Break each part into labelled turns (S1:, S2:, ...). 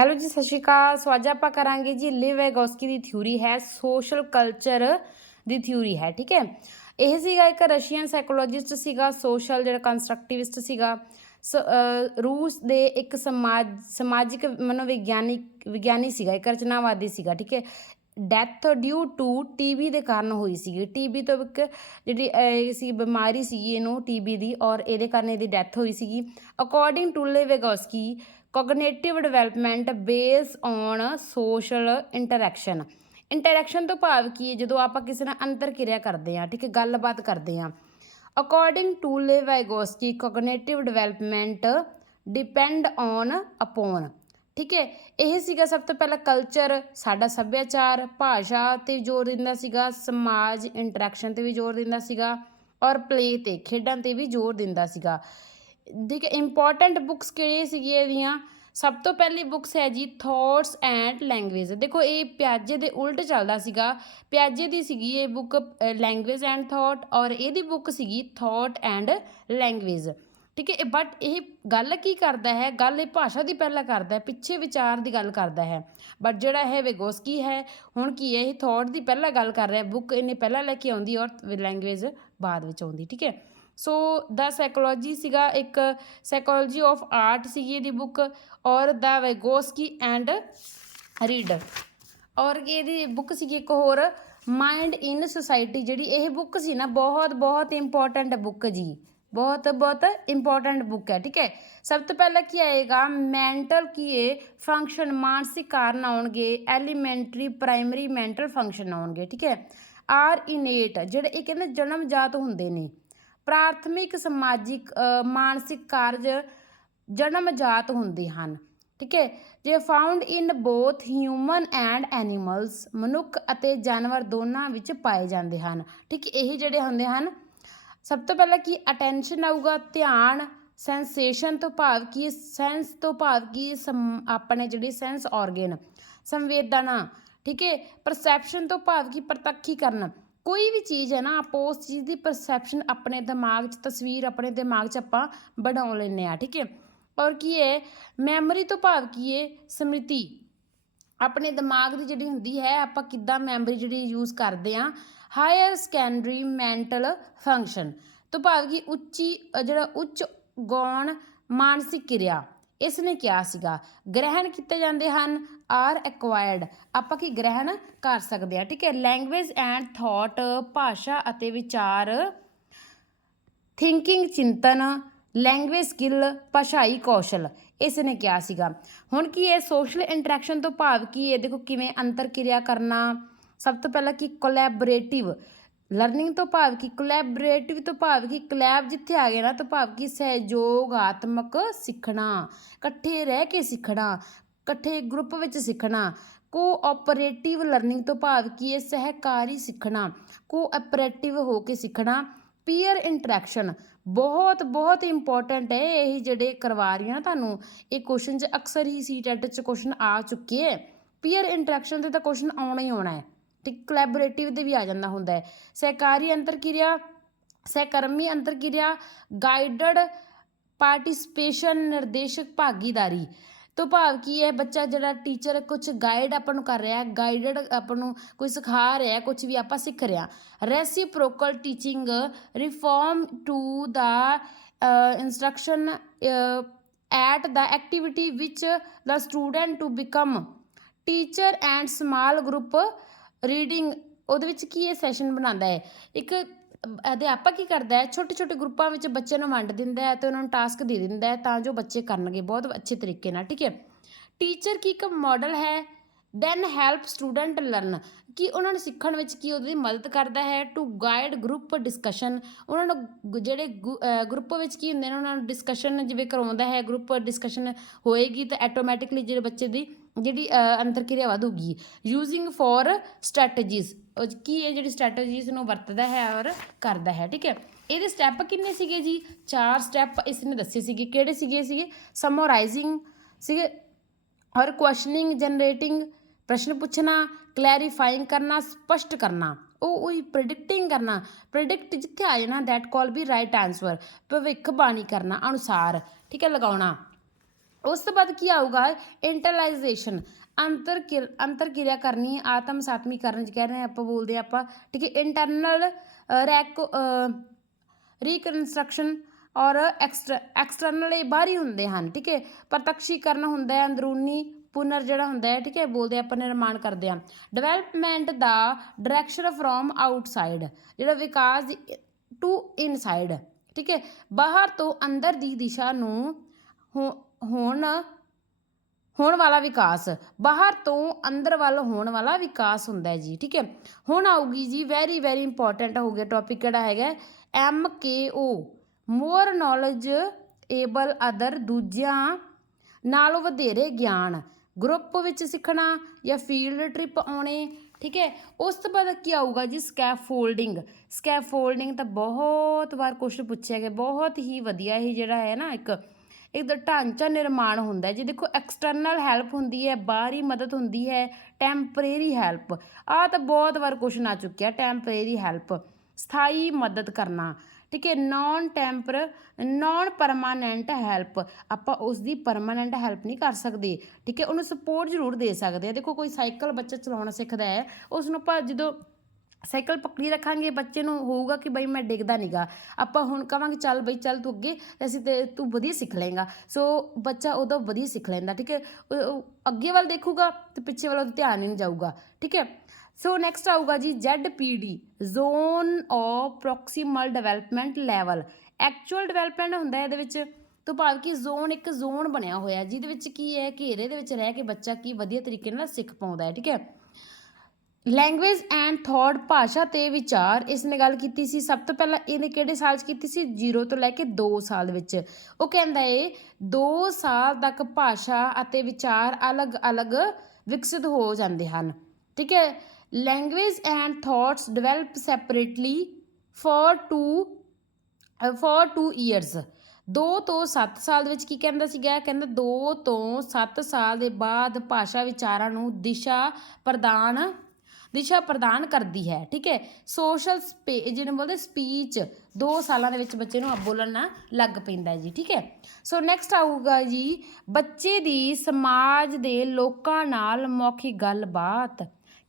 S1: Hello ਜੀ, ਸਤਿ ਸ਼੍ਰੀ ਅਕਾਲ। ਸੋ ਅੱਜ ਆਪਾਂ ਕਰਾਂਗੇ ਜੀ ਲਿਵ ਵੈਗੋਸਕੀ ਦੀ ਥਿਊਰੀ ਹੈ, ਸੋਸ਼ਲ ਕਲਚਰ ਦੀ ਥਿਊਰੀ ਹੈ, ਠੀਕ ਹੈ? ਇਹ ਸੀਗਾ ਇੱਕ ਰਸ਼ੀਅਨ ਸਾਈਕੋਲੋਜਿਸਟ ਸੀਗਾ, ਸੋਸ਼ਲ ਜਿਹੜਾ ਕੰਸਟਰਕਟਿਵਿਸਟ ਸੀਗਾ, ਸ- ਰੂਸ ਦੇ ਇੱਕ ਸਮਾਜ, ਸਮਾਜਿਕ ਮਨੋਵਿਗਿਆਨਿਕ, ਵਿਗਿਆਨੀ ਸੀਗਾ, ਇੱਕ ਰਚਨਾਵਾਦੀ ਸੀਗਾ, ਠੀਕ ਹੈ? ਡੈਥ ਡਿਊ ਟੂ ਟੀਬੀ ਦੇ ਕਾਰਨ ਹੋਈ ਸੀਗੀ। ਟੀਬੀ ਤੋਂ ਇੱਕ ਜਿਹੜੀ ਸੀ ਬਿਮਾਰੀ ਸੀਗੀ ਇਹਨੂੰ ਟੀਬੀ ਦੀ ਔਰ ਇਹਦੇ ਕਾਰਨ ਇਹਦੀ ਡੈਥ ਹੋਈ ਸੀਗੀ। According to Vygotsky cognitive development base on social interaction interaction ਤੋਂ ਭਾਵ ਕੀ ਹੈ? ਜਦੋਂ ਆਪਾਂ ਕਿਸੇ ਨਾਲ ਅੰਤਰ ਕਿਰਿਆ ਕਰਦੇ ਹਾਂ, ਠੀਕ ਹੈ, ਗੱਲਬਾਤ ਕਰਦੇ ਹਾਂ। According to Vygotsky cognitive development depend on upon ਠੀਕ ਹੈ? ਇਹ ਸੀਗਾ ਸਭ ਤੋਂ ਪਹਿਲਾਂ ਕਲਚਰ ਸਾਡਾ ਸੱਭਿਆਚਾਰ, ਭਾਸ਼ਾ ਤੇ ਜ਼ੋਰ ਦਿੰਦਾ ਸੀਗਾ, ਸਮਾਜ ਇੰਟਰੈਕਸ਼ਨ ਤੇ ਵੀ ਜ਼ੋਰ ਦਿੰਦਾ ਸੀਗਾ ਔਰ ਪਲੇ ਤੇ, ਖੇਡਾਂ ਤੇ ਵੀ ਜ਼ੋਰ ਦਿੰਦਾ ਸੀਗਾ। ਠੀਕ ਹੈ ਇੰਪੋਰਟੈਂਟ ਬੁੱਕਸ ਕਿਹੜੀਆਂ ਸੀਗੀਆਂ ਇਹਦੀਆਂ? ਸਭ ਤੋਂ ਪਹਿਲੀ ਬੁੱਕਸ ਹੈ ਜੀ ਥੌਟਸ ਐਂਡ ਲੈਂਗੁਏਜ ਦੇਖੋ, ਇਹ ਪਿਆਜੇ ਦੇ ਉਲਟ ਚੱਲਦਾ ਸੀਗਾ। ਪਿਆਜੇ ਦੀ ਸੀਗੀ ਇਹ ਬੁੱਕ ਲੈਂਗੁਏਜ ਐਂਡ ਥੌਟ ਔਰ ਇਹਦੀ ਬੁੱਕ ਸੀਗੀ ਥੌਟ ਐਂਡ ਲੈਂਗੁਏਜ ਠੀਕ ਹੈ ਬਟ ਇਹ ਗੱਲ ਕੀ ਕਰਦਾ ਹੈ? ਗੱਲ ਇਹ ਭਾਸ਼ਾ ਦੀ ਪਹਿਲਾਂ ਕਰਦਾ ਹੈ, ਪਿੱਛੇ ਵਿਚਾਰ ਦੀ ਗੱਲ ਕਰਦਾ ਹੈ। ਬਟ ਜਿਹੜਾ ਇਹ ਵੇਗੋਸਕੀ ਹੈ? ਹੁਣ ਕੀ ਹੈ? ਇਹ ਥੌਟ ਦੀ ਪਹਿਲਾਂ ਗੱਲ ਕਰ ਰਿਹਾ ਬੁੱਕ ਇਹਨੇ ਪਹਿਲਾਂ ਲੈ ਕੇ ਆਉਂਦੀ ਔਰ ਲੈਂਗੁਏਜ ਬਾਅਦ ਵਿੱਚ ਆਉਂਦੀ। ਠੀਕ ਹੈ। ਸੋ ਦਾ ਸਾਈਕੋਲੋਜੀ ਸੀਗਾ ਇੱਕ ਸਾਈਕੋਲੋਜੀ ਆਫ ਆਰਟ ਸੀਗੀ ਇਹਦੀ ਬੁੱਕ ਔਰ ਦਾ ਵੈਗੋਸਕੀ ਐਂਡ ਰੀਡਰ ਔਰ ਇਹਦੀ ਬੁੱਕ ਸੀਗੀ ਇੱਕ ਹੋਰ ਮਾਈਂਡ ਇਨ ਸੁਸਾਇਟੀ ਜਿਹੜੀ ਇਹ ਬੁੱਕ ਸੀ ਨਾ, ਬਹੁਤ ਬਹੁਤ ਇੰਪੋਰਟੈਂਟ ਬੁੱਕ ਜੀ। ਬਹੁਤ ਬਹੁਤ ਇੰਪੋਰਟੈਂਟ ਬੁੱਕ ਹੈ, ਠੀਕ ਹੈ? ਸਭ ਤੋਂ ਪਹਿਲਾਂ ਕੀ ਆਏਗਾ? ਮੈਂਟਲ ਕੀ ਇਹ ਫੰਕਸ਼ਨ ਮਾਨਸਿਕ ਕਾਰਨ ਆਉਣਗੇ ਐਲੀਮੈਂਟਰੀ ਪ੍ਰਾਇਮਰੀ ਮੈਂਟਲ ਫੰਕਸ਼ਨ ਆਉਣਗੇ, ਠੀਕ ਹੈ? ਆਰ ਇਨੇਟ ਜਿਹੜੇ ਇਹ ਕਹਿੰਦੇ ਜਨਮ ਜਾਤ ਹੁੰਦੇ ਨੇ। ਪ੍ਰਾਥਮਿਕ, ਸਮਾਜਿਕ ਮਾਨਸਿਕ ਕਾਰਜ ਜਨਮ ਜਾਤ ਹੁੰਦੇ ਹਨ। ਠੀਕ ਹੈ? ਜੇ found in both human and animals ਮਨੁੱਖ ਅਤੇ ਜਾਨਵਰ ਦੋਨਾਂ ਵਿੱਚ ਪਾਏ ਜਾਂਦੇ ਹਨ। ਠੀਕ, ਇਹ ਜਿਹੜੇ ਹੁੰਦੇ ਹਨ। ਸਭ ਤੋਂ ਪਹਿਲਾਂ ਕੀ ਅਟੈਂਸ਼ਨ ਆਊਗਾ? ਧਿਆਨ ਸੈਂਸੇਸ਼ਨ ਤੋਂ ਭਾਵ ਕੀ ਸੈਂਸ ਤੋਂ ਭਾਵ ਕੀ ਸਮ- ਆਪਣੇ ਜਿਹੜੀ ਸੈਂਸ ਆਰਗਨ ਸੰਵੇਦਨਾ। ਠੀਕ ਹੈ? ਪਰਸੈਪਸ਼ਨ ਤੋਂ ਭਾਵ ਕੀ, ਪ੍ਰਤੱਖੀਕਰਨ। ਕੋਈ ਵੀ ਚੀਜ਼ ਹੈ ਨਾ, ਆਪਾਂ ਉਸ ਚੀਜ਼ ਦੀ ਪਰਸੈਪਸ਼ਨ ਆਪਣੇ ਦਿਮਾਗ 'ਚ, ਤਸਵੀਰ ਆਪਣੇ ਦਿਮਾਗ 'ਚ ਆਪਾਂ ਬਣਾਉ ਲੈਂਦੇ ਆ ਠੀਕ ਹੈ। ਔਰ ਕੀ ਹੈ ਮੈਮਰੀ ਤੋਂ ਭਾਵ ਕੀ ਹੈ, ਸਮ੍ਰਿਤੀ। ਆਪਣੇ ਦਿਮਾਗ ਦੀ ਜਿਹੜੀ ਹੁੰਦੀ ਹੈ, ਆਪਾਂ ਕਿੱਦਾਂ ਮੈਮਰੀ ਜਿਹੜੀ ਯੂਜ਼ ਕਰਦੇ ਆ ਹਾਇਰ ਸੈਕੰਡਰੀ ਮੈਂਟਲ ਫੰਕਸ਼ਨ ਤੋਂ ਭਾਵ ਕਿ ਉੱਚੀ ਜਿਹੜਾ ਉੱਚ ਗੌਣ ਮਾਨਸਿਕ ਕਿਰਿਆ। ਇਸ ਨੇ ਕਿਹਾ ਸੀਗਾ, ਗ੍ਰਹਿਣ ਕੀਤੇ ਜਾਂਦੇ ਹਨ ਆਰ ਐਕਵਾਇਰਡ ਆਪਾਂ ਕੀ ਗ੍ਰਹਿਣ ਕਰ ਸਕਦੇ ਆ ਠੀਕ ਹੈ? ਲੈਂਗੁਏਜ ਐਂਡ ਥਾਟ ਭਾਸ਼ਾ ਅਤੇ ਵਿਚਾਰ ਥਿੰਕਿੰਗ ਚਿੰਤਨ ਲੈਂਗੁਏਜ ਸਕਿੱਲ ਭਾਸ਼ਾਈ ਕੌਸ਼ਲ, ਇਸ ਨੇ ਕਿਹਾ ਸੀਗਾ। ਹੁਣ ਕੀ ਹੈ ਸੋਸ਼ਲ ਇੰਟਰੈਕਸ਼ਨ ਤੋਂ ਭਾਵ ਕੀ ਹੈ? ਦੇਖੋ ਕਿਵੇਂ ਅੰਤਰ ਕਿਰਿਆ ਕਰਨਾ, ਸਭ ਤੋਂ ਪਹਿਲਾਂ ਕੀ ਕੋਲੈਬੋਰੇਟਿਵ ਲਰਨਿੰਗ ਤੋਂ ਭਾਵ ਕਿ ਕੋਲੈਬੋਰੇਟਿਵ ਤੋਂ ਭਾਵ ਕਿ ਕਲੈਬ ਜਿੱਥੇ ਆ ਗਿਆ ਨਾ, ਤੋਂ ਭਾਵ ਕਿ ਸਹਿਯੋਗਾਤਮਕ ਸਿੱਖਣਾ, ਇਕੱਠੇ ਰਹਿ ਕੇ ਸਿੱਖਣਾ, ਇਕੱਠੇ ਗਰੁੱਪ ਵਿੱਚ ਸਿੱਖਣਾ ਕੋਆਪਰੇਟਿਵ ਲਰਨਿੰਗ ਤੋਂ ਭਾਵ ਕੀ ਹੈ ਸਹਿਕਾਰੀ ਸਿੱਖਣਾ ਕੋਆਪਰੇਟਿਵ ਹੋ ਕੇ ਸਿੱਖਣਾ ਪੀਅਰ ਇੰਟਰੈਕਸ਼ਨ ਬਹੁਤ ਬਹੁਤ ਇੰਪੋਰਟੈਂਟ ਹੈ। ਇਹ ਜਿਹੜੇ ਕਰਵਾ ਰਹੀ ਹਾਂ ਤੁਹਾਨੂੰ, ਇਹ ਕੁਐਸਚਨ 'ਚ ਅਕਸਰ ਹੀ ਸੀ ਟੈਟ 'ਚ ਕੁਐਸਚਨ ਆ ਚੁੱਕੇ ਹੈ। ਪੀਅਰ ਇੰਟਰੈਕਸ਼ਨ ਤੇ ਤਾਂ ਕੁਐਸਚਨ ਆਉਣਾ ਹੀ ਆਉਣਾ ਹੈ। ਅਤੇ ਕੋਲੈਬੋਰੇਟਿਵ 'ਤੇ ਵੀ ਆ ਜਾਂਦਾ ਹੁੰਦਾ ਹੈ। ਸਹਿਕਾਰੀ ਅੰਤਰਕਿਰਿਆ, ਸਹਿਕਰਮੀ ਅੰਤਰਕਿਰਿਆ ਗਾਈਡਡ ਪਾਰਟੀਸਪੇਸ਼ਨ ਨਿਰਦੇਸ਼ਕ ਭਾਗੀਦਾਰੀ। ਤੋਂ ਭਾਵ ਕੀ ਹੈ, ਬੱਚਾ ਜਿਹੜਾ ਟੀਚਰ ਕੁਝ ਗਾਈਡ ਆਪਾਂ ਨੂੰ ਕਰ ਰਿਹਾ ਗਾਈਡਡ ਆਪਾਂ ਨੂੰ ਕੋਈ ਸਿਖਾ ਰਿਹਾ ਕੁਝ ਵੀ ਆਪਾਂ ਸਿੱਖ ਰਿਹਾ reciprocal teaching reform to the instruction at the activity ਵਿੱਚ the student to become teacher and small group reading ਉਹਦੇ ਵਿੱਚ ਕੀ ਇਹ ਸੈਸ਼ਨ ਬਣਾਉਂਦਾ ਹੈ? ਇੱਕ ਅਧਿਆਪਕ ਕੀ ਕਰਦਾ ਹੈ? ਛੋਟੇ ਛੋਟੇ ਗਰੁੱਪਾਂ ਵਿੱਚ ਬੱਚਿਆਂ ਨੂੰ ਵੰਡ ਦਿੰਦਾ ਹੈ ਤੇ ਉਹਨਾਂ ਨੂੰ ਟਾਸਕ ਦੇ ਦਿੰਦਾ ਹੈ ਤਾਂ ਜੋ ਬੱਚੇ ਕਰਨਗੇ ਬਹੁਤ ਅੱਛੇ ਤਰੀਕੇ ਨਾਲ, ਠੀਕ ਹੈ? ਟੀਚਰ ਕੀ ਇੱਕ ਮਾਡਲ ਹੈ? ਦੈਨ ਹੈਲਪ ਸਟੂਡੈਂਟ ਲਰਨ ਕਿ ਉਹਨਾਂ ਨੂੰ ਸਿੱਖਣ ਵਿੱਚ ਕੀ ਉਹਦੀ ਮਦਦ ਕਰਦਾ ਹੈ? ਟੂ ਗਾਈਡ ਗਰੁੱਪ ਡਿਸਕਸ਼ਨ ਉਹਨਾਂ ਨੂੰ ਗ- ਜਿਹੜੇ ਗਰੁੱਪ ਵਿੱਚ ਕੀ ਹੁੰਦੇ ਨੇ ਉਹਨਾਂ ਨੂੰ ਡਿਸਕਸ਼ਨ ਜਿਵੇਂ ਕਰਵਾਉਂਦਾ ਹੈ ਗਰੁੱਪ ਡਿਸਕਸ਼ਨ ਹੋਏਗੀ ਤਾਂ ਆਟੋਮੈਟਿਕਲੀ ਜਿਹੜੇ ਬੱਚੇ ਦੀ ਜਿਹੜੀ ਅ, ਅੰਤਰਕਿਰਿਆ ਵਧੂਗੀ ਯੂਜ਼ਿੰਗ ਫॉर ਸਟ੍ਰੈਟਜੀਜ਼ ਕੀ ਇਹ ਜਿਹੜੀ ਸਟ੍ਰੈਟਜੀਜ਼ ਨੂੰ ਵਰਤਦਾ ਹੈ ਔਰ ਕਰਦਾ ਹੈ ਠੀਕ ਹੈ? ਇਹਦੇ ਸਟੈਪ ਕਿੰਨੇ ਸੀਗੇ ਜੀ? ਚਾਰ ਸਟੈਪ ਇਸ ਨੇ ਦੱਸੇ ਸੀਗੇ। ਕਿਹੜੇ ਸੀਗੇ ਸੀਗੇ? ਸਮਰਾਈਜ਼ਿੰਗ ਸੀਗੇ। ਔਰ ਕੁਐਸਚਨਿੰਗ ਜਨਰੇਟਿੰਗ ਪ੍ਰਸ਼ਨ ਪੁੱਛਣਾ ਕਲੈਰੀਫਾਈਂਗ ਕਰਨਾ, ਸਪਸ਼ਟ ਕਰਨਾ, ਉਹ ਉਹੀ ਪ੍ਰੈਡਿਕਟਿੰਗ ਕਰਨਾ ਪ੍ਰੈਡਿਕਟ ਜਿੱਥੇ ਆ ਜਾਣਾ that could be right answer ਭਵਿੱਖ ਬਾਣੀ ਕਰਨਾ, ਅਨੁਸਾਰ, ਠੀਕ ਹੈ, ਲਗਾਉਣਾ। ਉਸ ਤੋਂ ਬਾਅਦ ਕੀ ਆਊਗਾ? ਇੰਟਰਲਾਈਜੇਸ਼ਨ ਅੰਤਰ ਕਿਰ- ਅੰਤਰ ਕਿਰਿਆ ਕਰਨੀ ਆਤਮ ਸਾਤਮੀਕਰਨ ਚ ਕਹਿ ਰਹੇ ਆਪਾਂ, ਬੋਲਦੇ ਹਾਂ ਆਪਾਂ, ਠੀਕ ਹੈ ਇੰਟਰਨਲ ਰੈਕ ਰੀਕਨਸਟਰਕਸ਼ਨ ਔਰ ਐਕਸਟਰ ਐਕਸਟਰਨਲ ਇਹ ਬਾਹਰੀ ਹੁੰਦੇ ਹਨ, ਠੀਕ ਹੈ ਪ੍ਰਤੱਖੀਕਰਨ ਹੁੰਦਾ ਹੈ, ਅੰਦਰੂਨੀ ਪੁਨਰ ਜਿਹੜਾ ਹੁੰਦਾ ਹੈ, ਠੀਕ ਹੈ, ਬੋਲਦੇ ਆਪਾਂ, ਨਿਰਮਾਣ ਕਰਦੇ ਹਾਂ। ਡਿਵੈਲਪਮੈਂਟ ਦਾ ਡਾਇਰੈਕਸ਼ਨ ਫਰੋਮ ਆਊਟਸਾਈਡ ਜਿਹੜਾ ਵਿਕਾਸ ਟੂ ਇਨਸਾਈਡ ਠੀਕ ਹੈ, ਬਾਹਰ ਤੋਂ ਅੰਦਰ ਦੀ ਦਿਸ਼ਾ ਨੂੰ ਹੋ- ਹੋਣ ਹੋਣ ਵਾਲਾ ਵਿਕਾਸ, ਬਾਹਰ ਤੋਂ ਅੰਦਰ ਵੱਲ ਹੋਣ ਵਾਲਾ ਵਿਕਾਸ ਹੁੰਦਾ ਹੈ ਜੀ, ਠੀਕ ਹੈ। ਹੁਣ ਆਊਗੀ ਜੀ ਵੈਰੀ ਵੈਰੀ ਇੰਪੋਰਟੈਂਟ ਹੋ ਗਿਆ ਟੌਪਿਕ ਕਿਹੜਾ ਹੈਗਾ M K O more knowledgeable other ਦੂਜਿਆਂ ਨਾਲੋਂ ਵਧੇਰੇ ਗਿਆਨ। ਗਰੁੱਪ ਵਿੱਚ ਸਿੱਖਣਾ ਜਾਂ ਫੀਲਡ ਟ੍ਰਿਪ ਆਉਣੇ, ਠੀਕ ਹੈ? ਉਸ ਤੋਂ ਬਾਅਦ ਕੀ ਆਊਗਾ ਜੀ? ਸਕੈਫੋਲਡਿੰਗ ਸਕੈਫੋਲਡਿੰਗ ਤਾਂ ਬਹੁਤ ਵਾਰ ਕੁਐਸਚਨ ਪੁੱਛਿਆ ਗਿਆ, ਬਹੁਤ ਹੀ ਵਧੀਆ ਇਹ ਜਿਹੜਾ ਹੈ ਨਾ ਇੱਕ ਇੱਕ ਦਾ ਢਾਂਚਾ ਨਿਰਮਾਣ ਹੁੰਦਾ ਹੈ, ਜੀ ਦੇਖੋ ਐਕਸਟਰਨਲ ਹੈਲਪ ਹੁੰਦੀ ਹੈ, ਬਾਹਰੀ ਮਦਦ ਹੁੰਦੀ ਹੈ ਟੈਂਪਰੇਰੀ ਹੈਲਪ ਆ ਤਾਂ ਬਹੁਤ ਵਾਰ ਕੁਐਸਚਨ ਆ ਚੁੱਕਿਆ ਟੈਂਪਰੇਰੀ ਹੈਲਪ ਸਥਾਈ ਮਦਦ ਕਰਨਾ। ਠੀਕ ਹੈ non temper non permanent help ਆਪਾਂ ਉਸ ਦੀ ਪਰਮਾਨੈਂਟ ਹੈਲਪ ਨਹੀਂ ਕਰ ਸਕਦੇ। ਠੀਕ ਹੈ, ਉਹਨੂੰ ਸਪੋਰਟ ਜ਼ਰੂਰ ਦੇ ਸਕਦੇ ਆ। ਦੇਖੋ, ਕੋਈ ਸਾਈਕਲ ਬੱਚਾ ਚਲਾਉਣਾ ਸਿੱਖਦਾ ਹੈ ਉਸ ਨੂੰ ਆਪਾਂ ਜਦੋਂ ਸਾਈਕਲ ਪਕੜੀ ਰੱਖਾਂਗੇ, ਬੱਚੇ ਨੂੰ ਹੋਊਗਾ ਕਿ ਬਈ ਮੈਂ ਡਿੱਗਦਾ ਨਹੀਂਗਾ ਆਪਾਂ ਹੁਣ ਕਵਾਂਗੇ, ਚੱਲ ਬਈ, ਚੱਲ ਤੂੰ ਅੱਗੇ, ਅਸੀਂ ਤੇ ਤੂੰ ਵਧੀਆ ਸਿੱਖ ਲਏਗਾ। ਸੋ ਬੱਚਾ ਉਦੋਂ ਵਧੀਆ ਸਿੱਖ ਲੈਂਦਾ, ਠੀਕ ਹੈ। ਅੱਗੇ ਵੱਲ ਦੇਖੂਗਾ ਤੇ ਪਿੱਛੇ ਵੱਲ ਉਹਦਾ ਧਿਆਨ ਨਹੀਂ ਜਾਊਗਾ। ਠੀਕ ਹੈ ਸੋ ਨੈਕਸਟ ਆਊਗਾ ਜੀ ZPD zone of proximal development level actual development ਹੁੰਦਾ ਇਹਦੇ ਵਿੱਚ, ਤੋਂ ਭਾਵ ਕਿ ਜ਼ੋਨ ਇੱਕ ਜ਼ੋਨ ਬਣਿਆ ਹੋਇਆ ਜਿਹਦੇ ਵਿੱਚ ਕੀ ਹੈ, ਘੇਰੇ ਦੇ ਵਿੱਚ ਰਹਿ ਕੇ ਬੱਚਾ ਕੀ ਵਧੀਆ ਤਰੀਕੇ ਨਾਲ ਸਿੱਖ ਪਾਉਂਦਾ ਹੈ, ਠੀਕ ਹੈ? ਲੈਂਗੁਏਜ ਐਂਡ ਥਾਟ ਭਾਸ਼ਾ ਤੇ ਵਿਚਾਰ ਇਸ ਨੇ ਗੱਲ ਕੀਤੀ ਸੀ, ਸਭ ਤੋਂ ਪਹਿਲਾਂ ਇਹਨੇ ਕਿਹੜੇ ਸਾਲ 'ਚ ਕੀਤੀ ਸੀ? 0 ਤੋਂ ਲੈ ਕੇ 2 ਸਾਲ ਵਿੱਚ। ਉਹ ਕਹਿੰਦਾ ਏ 2 ਸਾਲ ਤੱਕ ਭਾਸ਼ਾ ਅਤੇ ਵਿਚਾਰ ਅਲੱਗ-ਅਲੱਗ ਵਿਕਸਿਤ ਹੋ ਜਾਂਦੇ ਹਨ। ਠੀਕ ਹੈ? Language and thoughts develop separately for two for two years 2 ਤੋਂ 7 ਸਾਲ ਦੇ ਵਿੱਚ ਕੀ ਕਹਿੰਦਾ ਸੀਗਾ? ਕਹਿੰਦਾ 2 ਤੋਂ 7 ਸਾਲ ਦੇ ਬਾਅਦ ਭਾਸ਼ਾ ਵਿਚਾਰਾਂ ਨੂੰ ਦਿਸ਼ਾ ਪ੍ਰਦਾਨ ਦਿਸ਼ਾ ਪ੍ਰਦਾਨ ਕਰਦੀ ਹੈ, ਠੀਕ ਹੈ? ਸੋਸ਼ਲ ਜਿਹਨੂੰ ਬੋਲਦੇ ਸਪੀਚ 2 ਸਾਲਾਂ ਦੇ ਵਿੱਚ ਬੱਚੇ ਨੂੰ ਬੋਲਣਾ ਲੱਗ ਪੈਂਦਾ ਜੀ, ਠੀਕ ਹੈ? ਸੋ ਨੈਕਸਟ ਆਊਗਾ ਜੀ, ਬੱਚੇ ਦੀ ਸਮਾਜ ਦੇ ਲੋਕਾਂ ਨਾਲ ਮੌਖਿਕ ਗੱਲਬਾਤ।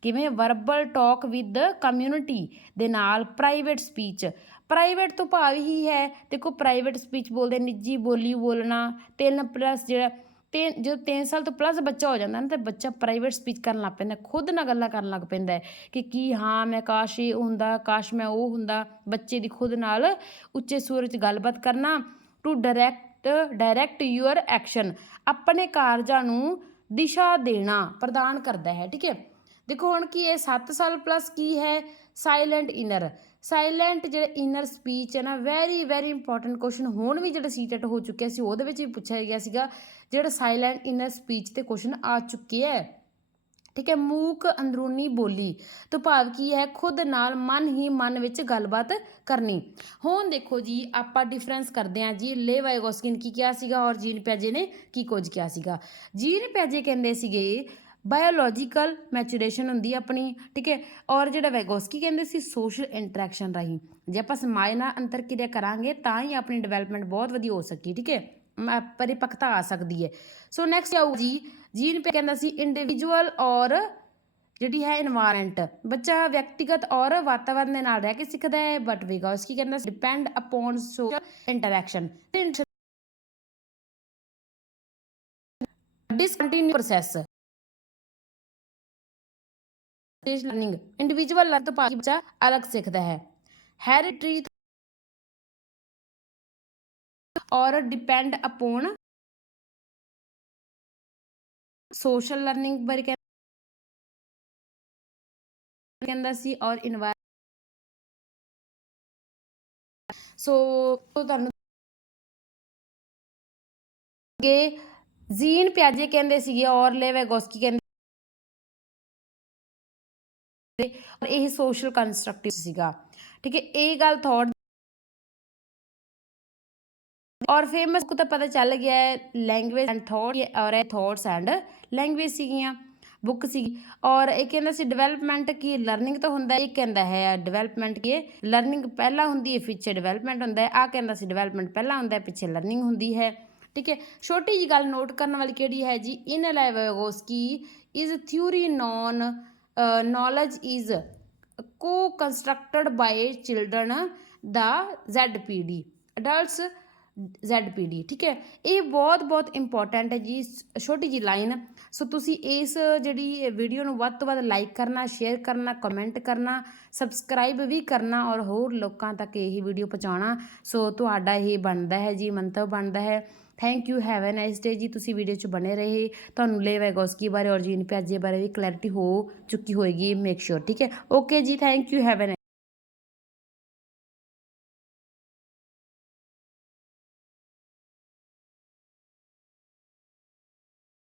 S1: ਕਿਵੇਂ ਵਰਬਲ ਟਾਕ ਵਿਦ ਕਮਿਊਨਿਟੀ ਦੇ ਨਾਲ ਪ੍ਰਾਈਵੇਟ ਸਪੀਚ ਪ੍ਰਾਈਵੇਟ ਤੋਂ ਭਾਵ ਹੀ ਹੈ, ਦੇਖੋ ਪ੍ਰਾਈਵੇਟ ਸਪੀਚ ਬੋਲਦੇ ਨਿੱਜੀ ਬੋਲੀ ਬੋਲਣਾ 3 ਪਲੱਸ ਜਿਹੜਾ ਤੇ ਜਦੋਂ 3 ਸਾਲ ਤੋਂ ਪਲੱਸ ਬੱਚਾ ਹੋ ਜਾਂਦਾ ਨਾ, ਤੇ ਬੱਚਾ ਪ੍ਰਾਈਵੇਟ ਸਪੀਚ ਕਰਨ ਲੱਗ ਪੈਂਦਾ, ਖੁਦ ਨਾਲ ਗੱਲਾਂ ਕਰਨ ਲੱਗ ਪੈਂਦਾ ਕਿ ਕੀ ਹਾਂ, ਮੈਂ ਕਾਸ਼ ਇਹ ਹੁੰਦਾ, ਕਾਸ਼ ਮੈਂ ਉਹ ਹੁੰਦਾ, ਬੱਚੇ ਦੀ ਖੁਦ ਨਾਲ ਉੱਚੇ ਸੁਰ ਵਿੱਚ ਗੱਲਬਾਤ ਕਰਨਾ to direct direct your action ਆਪਣੇ ਕਾਰਜਾਂ ਨੂੰ ਦਿਸ਼ਾ ਦੇਣਾ ਪ੍ਰਦਾਨ ਕਰਦਾ ਹੈ, ਠੀਕ ਹੈ। ਦੇਖੋ ਹੁਣ ਕੀ ਇਹ 7 ਸਾਲ ਪਲੱਸ ਕੀ ਹੈ? ਸਾਇਲੈਂਟ ਇਨਰ ਸਾਇਲੈਂਟ ਜਿਹੜਾ ਇਨਰ ਸਪੀਚ ਹੈ ਨਾ ਵੈਰੀ ਵੈਰੀ ਇੰਪੋਰਟੈਂਟ ਕੁਐਸਚਨ ਹੁਣ ਵੀ ਜਿਹੜਾ ਸੀਟੈਟ ਹੋ ਚੁੱਕਿਆ ਸੀ, ਉਹਦੇ ਵਿੱਚ ਵੀ ਪੁੱਛਿਆ ਗਿਆ ਸੀਗਾ, ਜਿਹੜਾ ਸਾਇਲੈਂਟ ਇਨਰ ਸਪੀਚ ਤੇ ਕੁਐਸਚਨ ਆ ਚੁੱਕੇ ਹੈ। ਠੀਕ ਹੈ, ਮੂਕ ਅੰਦਰੂਨੀ ਬੋਲੀ। ਤੋਂ ਭਾਵ ਕੀ ਹੈ? ਖੁਦ ਨਾਲ ਮਨ ਹੀ ਮਨ ਵਿੱਚ ਗੱਲਬਾਤ ਕਰਨੀ। ਹੁਣ ਦੇਖੋ ਜੀ, ਆਪਾਂ ਡਿਫਰੈਂਸ ਕਰਦੇ ਹਾਂ ਜੀ। ਲੇਵਾਇਗੋਸਕਿਨ ਕੀ ਕਿਹਾ ਸੀਗਾ ਔਰ ਜੀਨ ਪੈਜੇ ਨੇ ਕੀ ਕੁਝ ਕਿਹਾ ਸੀਗਾ? ਜੀਨ ਪੈਜੇ ਕਹਿੰਦੇ ਸੀਗੇ ਬਾਇਓਲੋਜੀਕਲ ਮੈਚੂਰੇਸ਼ਨ ਹੁੰਦੀ ਆਪਣੀ, ਠੀਕ ਹੈ? ਔਰ ਜਿਹੜਾ ਵੈਗੋਸਕੀ ਕਹਿੰਦੇ ਸੀ ਸੋਸ਼ਲ ਇੰਟਰੈਕਸ਼ਨ ਰਾਹੀਂ। ਜੇ ਆਪਾਂ ਸਮਾਜ ਨਾਲ ਅੰਤਰ ਕਿਰਿਆ ਕਰਾਂਗੇ, ਤਾਂ ਹੀ ਆਪਣੀ ਡਿਵੈਲਪਮੈਂਟ ਬਹੁਤ ਵਧੀਆ ਹੋ ਸਕੀ ਠੀਕ ਹੈ? ਪਰਿਪਕਤਾ ਆ ਸਕਦੀ ਹੈ। ਸੋ ਨੈਕਸਟ ਆਊ ਜੀ ਜੀਨ ਪੇ ਕਹਿੰਦਾ ਸੀ ਇੰਡੀਵਿਜੂਅਲ ਔਰ ਜਿਹੜੀ ਹੈ এনवायरमेंट ਬੱਚਾ ਵਿਅਕਤੀਗਤ ਔਰ ਵਾਤਾਵਰਣ ਦੇ ਨਾਲ ਰਹਿ ਕੇ ਸਿੱਖਦਾ ਹੈ ਬਟ ਵਿਗੋਸਕੀ ਕਹਿੰਦਾ depend upon social interaction discontinue process stage learning individual learn ਤੋਂ ਭਾਵ ਬੱਚਾ ਅਲੱਗ ਸਿੱਖਦਾ ਹੈ। ਹੈਰੀਟਰੀ ਔਰ ਡਿਪੈਂਡ ਅਪਨ ਸੋਸ਼ਲ ਲਰਨਿੰਗ ਬਾਰੇ ਕਹਿੰਦਾ ਸੀ ਔਰ ਇਨਵਾਇਰ ਸੋ ਤੁਹਾਨੂੰ ਗੇ ਜ਼ੀਨ ਪਿਆਜੇ ਕਹਿੰਦੇ ਸੀਗੇ ਔਰ ਲੈਵੇਗੋਸਕੀ ਕਹਿੰਦੇ ਔਰ ਇਹ ਸੋਸ਼ਲ ਕੰਸਟਰਕਟਿਵ ਸੀਗਾ। ਠੀਕ ਹੈ, ਇਹ ਗੱਲ ਥੌਟ ਔਰ ਫੇਮਸ ਕੋ ਤਾਂ ਪਤਾ ਚੱਲ ਗਿਆ ਹੈ ਲੈਂਗੁਏਜ ਐਂਡ ਥੌਟ ਔਰ ਇਹ ਥੌਟਸ ਐਂਡ ਲੈਂਗੁਏਜ ਸੀਗੀਆਂ ਬੁੱਕ ਸੀ ਔਰ ਇਹ ਕਹਿੰਦਾ ਸੀ ਡਿਵੈਲਪਮੈਂਟ ਕੀ ਲਰਨਿੰਗ ਤਾਂ ਹੁੰਦਾ ਇਹ ਕਹਿੰਦਾ ਹੈ ਡਿਵੈਲਪਮੈਂਟ ਕੀ ਲਰਨਿੰਗ ਪਹਿਲਾਂ ਹੁੰਦੀ ਹੈ, ਪਿੱਛੇ ਡਿਵੈਲਪਮੈਂਟ ਹੁੰਦਾ ਹੈ। ਆ ਕਹਿੰਦਾ ਸੀ ਡਿਵੈਲਪਮੈਂਟ ਪਹਿਲਾਂ ਹੁੰਦਾ ਹੈ, ਪਿੱਛੇ ਲਰਨਿੰਗ ਹੁੰਦੀ ਹੈ। ਠੀਕ ਹੈ, ਛੋਟੀ ਜੀ ਗੱਲ ਨੋਟ ਕਰਨ ਵਾਲੀ ਕਿਹੜੀ ਹੈ ਜੀ? In Vygotsky is theory known knowledge is co-constructed by children, the ZPD adults ZPD ਠੀਕ ਹੈ ਇਹ ਬਹੁਤ ਬਹੁਤ ਇੰਪੋਰਟੈਂਟ ਹੈ ਜੀ ਛੋਟੀ ਜੀ ਲਾਈਨ ਸੋ ਤੁਸੀਂ ਇਸ ਜਿਹੜੀ ਵੀਡੀਓ ਨੂੰ ਵੱਧ ਤੋਂ ਵੱਧ ਲਾਈਕ ਕਰਨਾ ਸ਼ੇਅਰ ਕਰਨਾ ਕਮੈਂਟ ਕਰਨਾ ਸਬਸਕ੍ਰਾਈਬ ਵੀ ਕਰਨਾ ਔਰ ਹੋਰ ਲੋਕਾਂ ਤੱਕ ਇਹ ਵੀਡੀਓ ਪਹੁੰਚਾਉਣਾ ਸੋ ਤੁਹਾਡਾ ਇਹ ਬਣਦਾ ਹੈ ਜੀ ਮੰਤਵ ਬਣਦਾ ਹੈ thank you have a nice day ਜੀ। ਤੁਸੀਂ ਵੀਡੀਓ 'ਚ ਬਣੇ ਰਹੇ। ਤੁਹਾਨੂੰ ਲੇ ਵੈਗੋਸਕੀ ਬਾਰੇ ਔਰ ਜੀਨ ਪਿਆਜੇ ਬਾਰੇ ਵੀ ਕਲੈਰਿਟੀ ਹੋ ਚੁੱਕੀ ਹੋਏਗੀ। ਮੇਕ ਸ਼ੋਰ ਠੀਕ ਹੈ? ਓਕੇ ਜੀ ਥੈਂਕ ਯੂ ਹੈਵ ਅ